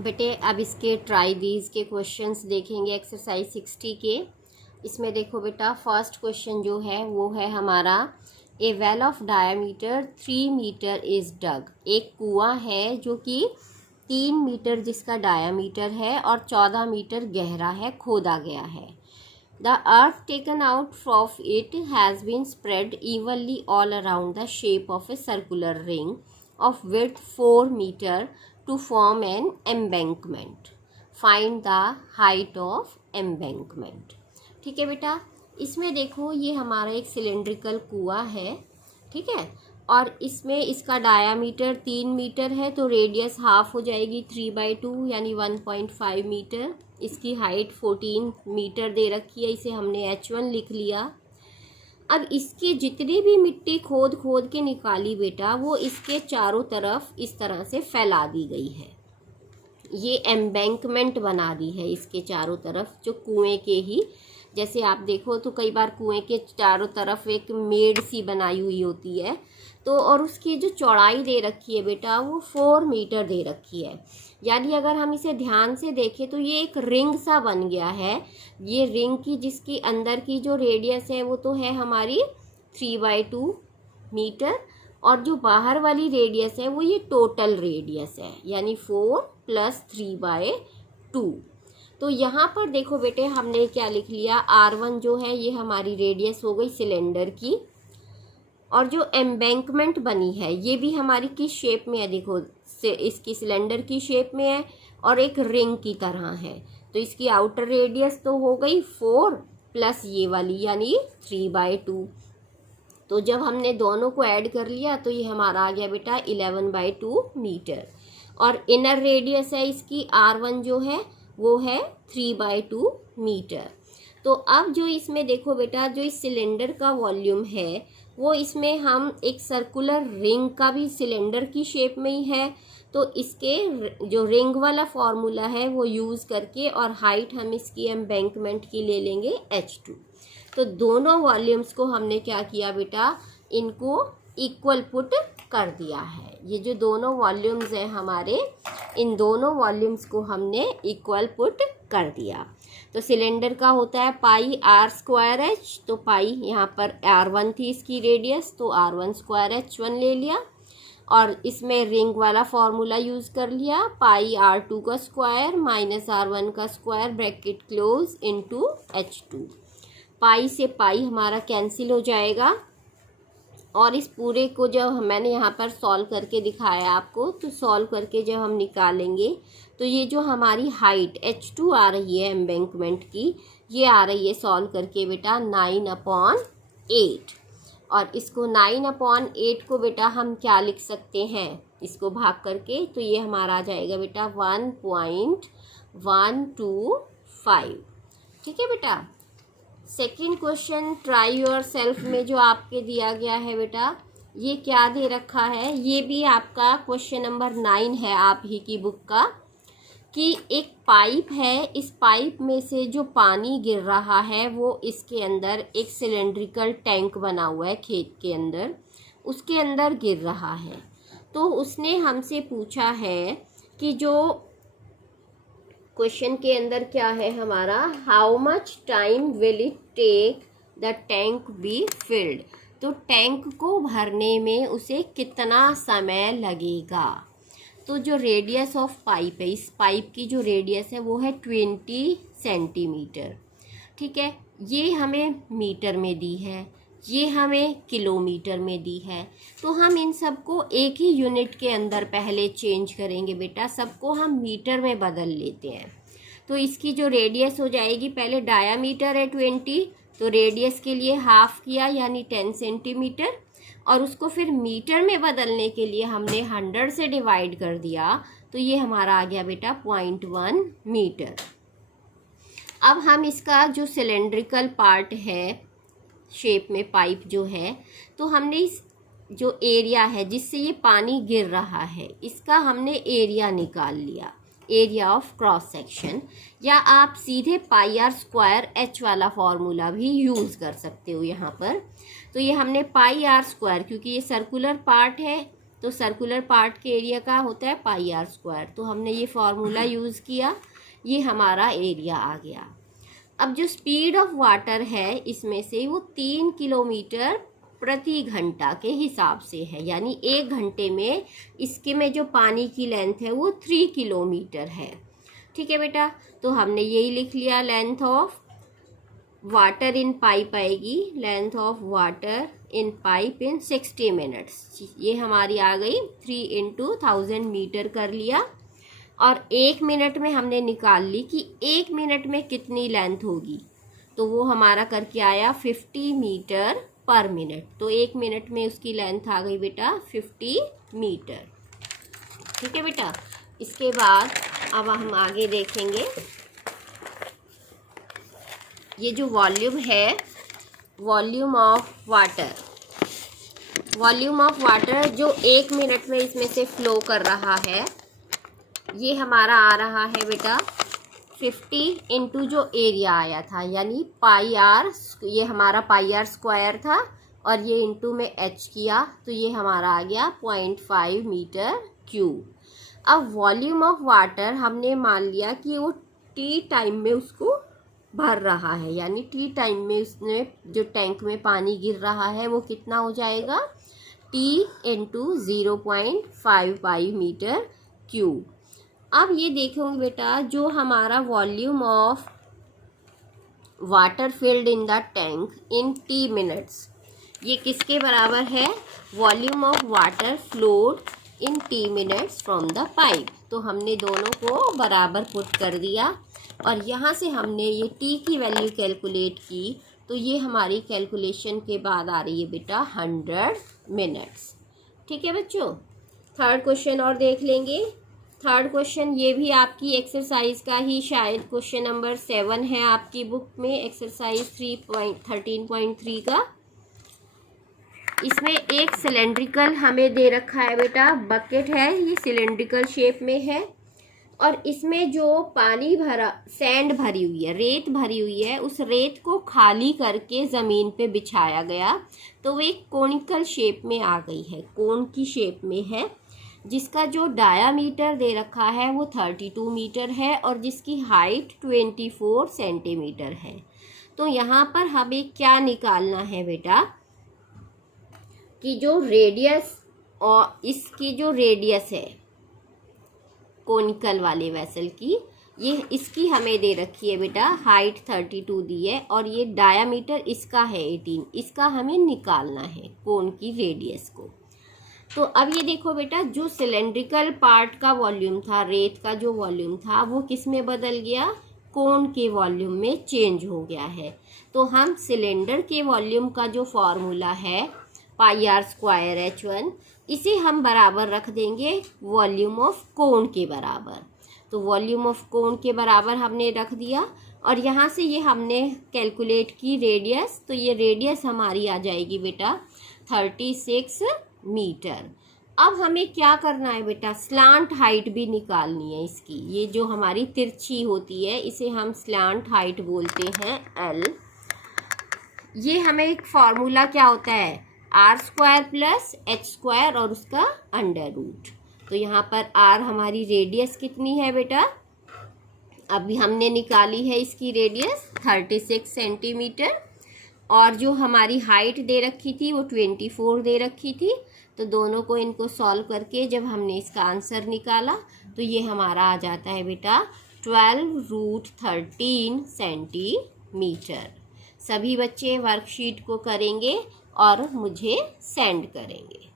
बेटे अब इसके ट्राई दीज के क्वेश्चंस देखेंगे एक्सरसाइज 60 के। इसमें देखो बेटा फर्स्ट क्वेश्चन जो है वो है हमारा a well of diameter 3 metre is dug. एक कुआं है जो कि 3 मीटर जिसका डायामीटर है और 14 मीटर गहरा है, खोदा गया है। The earth taken out from it has been spread evenly all around the shape of a circular ring of width 4 meter to form an embankment. Find the height of embankment. ठीक है बेटा, इसमें देखो ये हमारा एक सिलेंड्रिकल कुआं है, ठीक है, और इसमें इसका डायामीटर 3 मीटर है तो रेडियस हाफ हो जाएगी 3/2 यानी 1.5 मीटर। इसकी हाइट 14 मीटर दे रखी है, इसे हमने H1 लिख लिया। अब इसकी जितनी भी मिट्टी खोद खोद के निकाली बेटा वो इसके चारों तरफ इस तरह से फैला दी गई है। ये एम्बैंकमेंट बना दी है इसके चारों तरफ, जो कुएं के ही जैसे आप देखो तो कई बार कुएं के चारों तरफ एक मेड़ सी बनाई हुई होती है, तो और उसकी जो चौड़ाई दे रखी है बेटा वो 4 मीटर दे रखी है। यानी अगर हम इसे ध्यान से देखें तो ये एक रिंग सा बन गया है। ये रिंग की जिसकी अंदर की जो रेडियस है वो तो है हमारी 3/2 मीटर, और जो बाहर वाली रेडियस है वो ये टोटल रेडियस है यानी 4 + 3/2। तो यहाँ पर देखो बेटे हमने क्या लिख लिया, R1 जो है ये हमारी रेडियस हो गई सिलेंडर की, और जो एम्बैंकमेंट बनी है ये भी हमारी किस शेप में है, देखो इसकी सिलेंडर की शेप में है और एक रिंग की तरह है। तो इसकी आउटर रेडियस तो हो गई 4 प्लस ये वाली यानी 3/2। तो जब हमने दोनों को ऐड कर लिया तो ये हमारा आ गया बेटा 11/2 मीटर, और इनर रेडियस है इसकी R1 जो है वो है 3/2 मीटर। तो अब जो इसमें देखो बेटा जो इस सिलेंडर का वॉल्यूम है वो इसमें हम एक सर्कुलर रिंग का भी सिलेंडर की शेप में ही है, तो इसके जो रिंग वाला फॉर्मूला है वो यूज़ करके और हाइट हम इसकी एम्बैंकमेंट की ले लेंगे H2। तो दोनों वॉल्यूम्स को हमने क्या किया बेटा, इनको इक्वल पुट कर दिया है। ये जो दोनों वॉल्यूम्स हैं हमारे, इन दोनों वॉल्यूम्स को हमने इक्वल पुट कर दिया। तो सिलेंडर का होता है πr²h, तो पाई यहाँ पर R1 थी इसकी रेडियस तो R1² H1 ले लिया, और इसमें रिंग वाला फॉर्मूला यूज़ कर लिया πr2 का स्क्वायर - R1 का square bracket close into H2। पाई से पाई हमारा कैंसिल हो जाएगा, और इस पूरे को जब मैंने यहाँ पर सॉल्व करके दिखाया आपको, तो सॉल्व करके जब हम निकालेंगे तो ये जो हमारी हाइट H2 आ रही है एम्बैंकमेंट की, ये आ रही है सॉल्व करके बेटा 9/8, और इसको 9/8 को बेटा हम क्या लिख सकते हैं, इसको भाग करके, तो ये हमारा आ जाएगा बेटा 1.125। ठीक है बेटा। Second question try your self में जो आपके दिया गया है बेटा, ये क्या दे रखा है, ये भी आपका क्वेश्चन नंबर 9 है आप ही की बुक का, कि एक पाइप है, इस पाइप में से जो पानी गिर रहा है वो इसके अंदर एक सिलेंड्रिकल टैंक बना हुआ है खेत के अंदर, उसके अंदर गिर रहा है। तो उसने हमसे पूछा है कि जो क्वेश्चन के अंदर क्या है हमारा, how much time will it take the tank be filled. तो टैंक को भरने में उसे कितना समय लगेगा। तो जो रेडियस ऑफ पाइप है, इस पाइप की जो रेडियस है वो है 20 सेंटीमीटर, ठीक है, ये हमें मीटर में दी है, ये हमें किलोमीटर में दी है। तो हम इन सबको एक ही यूनिट के अंदर पहले चेंज करेंगे बेटा, सबको हम मीटर में बदल लेते हैं। तो इसकी जो रेडियस हो जाएगी, पहले डायामीटर है 20, तो रेडियस के लिए हाफ किया यानी 10 सेंटीमीटर, और उसको फिर मीटर में बदलने के लिए हमने 100 से डिवाइड कर दिया, तो ये हमारा आ गया बेटा 0.1 मीटर। अब हम इसका जो सिलेंड्रिकल पार्ट है शेप में पाइप जो है, तो हमने इस जो एरिया है जिससे ये पानी गिर रहा है इसका हमने एरिया निकाल लिया, एरिया ऑफ क्रॉस सेक्शन, या आप सीधे πr² वाला फॉर्मूला भी यूज़ कर सकते हो यहाँ पर। तो ये हमने πr², क्योंकि ये सर्कुलर पार्ट है तो सर्कुलर पार्ट के एरिया का होता है पाई आर स्क्वायर। तो हमने ये फॉर्मूला यूज़ किया, ये हमारा एरिया आ गया। अब जो स्पीड ऑफ वाटर है इसमें से वो 3 किलोमीटर प्रति घंटा के हिसाब से है, यानी 1 घंटे में इसके में जो पानी की लेंथ है वो 3 किलोमीटर है। ठीक है बेटा, तो हमने यही लिख लिया, length of water in pipe आएगी, length of water in pipe in 60 minutes. ये हमारी आ गई 3 × 1000 मीटर कर लिया। और 1 मिनट में हमने निकाल ली कि 1 मिनट में कितनी लेंथ होगी, तो वो हमारा करके आया 50 मीटर पर मिनट। तो 1 मिनट में उसकी लेंथ आ गई बेटा 50 मीटर। ठीक है बेटा, इसके बाद अब हम आगे देखेंगे, ये जो वॉल्यूम है, volume of water, volume of water जो 1 मिनट में इसमें से फ्लो कर रहा है, ये हमारा आ रहा है बेटा 50 इंटू जो एरिया आया था, यानी पाई आर, ये हमारा पाई आर स्क्वायर था और ये इंटू में एच किया, तो ये हमारा आ गया 0.5 मीटर क्यूब। अब वॉल्यूम ऑफ वाटर हमने मान लिया कि वो टी टाइम में उसको भर रहा है, यानी टी टाइम में उसने जो टैंक में पानी गिर रहा है वो कितना हो जाएगा, टी इंटू 0.55 मीटर क्यूब। अब ये देखोगे बेटा, जो हमारा volume of water filled in the tank in T minutes, ये किसके बराबर है, volume of water flowed in T minutes from the pipe. तो हमने दोनों को बराबर पुट कर दिया और यहाँ से हमने ये टी की वैल्यू कैलकुलेट की, तो ये हमारी कैलकुलेशन के बाद आ रही है बेटा 100 मिनट्स। ठीक है बच्चों, थर्ड क्वेश्चन और देख लेंगे। थर्ड क्वेश्चन ये भी आपकी एक्सरसाइज का ही, शायद क्वेश्चन नंबर 7 है आपकी बुक में, एक्सरसाइज 13.3 का। इसमें एक सिलेंड्रिकल हमें दे रखा है बेटा, बकेट है, ये सिलेंड्रिकल शेप में है और इसमें जो पानी भरा, सैंड भरी हुई है, रेत भरी हुई है, उस रेत को खाली करके ज़मीन पे बिछाया गया, तो वो एक कोनिकल शेप में आ गई है, कोन की शेप में है, जिसका जो डायामीटर दे रखा है वो 32 मीटर है और जिसकी हाइट 24 सेंटीमीटर है। तो यहाँ पर हमें क्या निकालना है बेटा, कि जो रेडियस और इसकी जो रेडियस है कोनिकल वाले वेसल की, ये इसकी हमें दे रखी है बेटा, हाइट 32 दी है और ये डायामीटर इसका है 18, इसका हमें निकालना है कोन की रेडियस को। तो अब ये देखो बेटा, जो सिलेंड्रिकल पार्ट का वॉल्यूम था, रेत का जो वॉल्यूम था, वो किस में बदल गया, कोन के वॉल्यूम में चेंज हो गया है। तो हम सिलेंडर के वॉल्यूम का जो फॉर्मूला है पाई आर स्क्वायर H1, इसे हम बराबर रख देंगे वॉल्यूम ऑफ कोन के बराबर। तो वॉल्यूम ऑफ कोन के बराबर हमने रख दिया और यहाँ से ये हमने कैलकुलेट की रेडियस, तो ये रेडियस हमारी आ जाएगी बेटा 36 मीटर। अब हमें क्या करना है बेटा, स्लांट हाइट भी निकालनी है इसकी। ये जो हमारी तिरछी होती है इसे हम स्लांट हाइट बोलते हैं L। ये हमें एक फॉर्मूला क्या होता है, R square plus H square और उसका अंडर रूट। तो यहाँ पर R हमारी रेडियस कितनी है बेटा, अभी हमने निकाली है इसकी रेडियस 36 सेंटीमीटर और जो हमारी हाइट दे रखी थी वो 24 दे रखी थी। तो दोनों को इनको सॉल्व करके जब हमने इसका आंसर निकाला तो ये हमारा आ जाता है बेटा 12√13 सेंटीमीटर। सभी बच्चे वर्कशीट को करेंगे और मुझे सेंड करेंगे।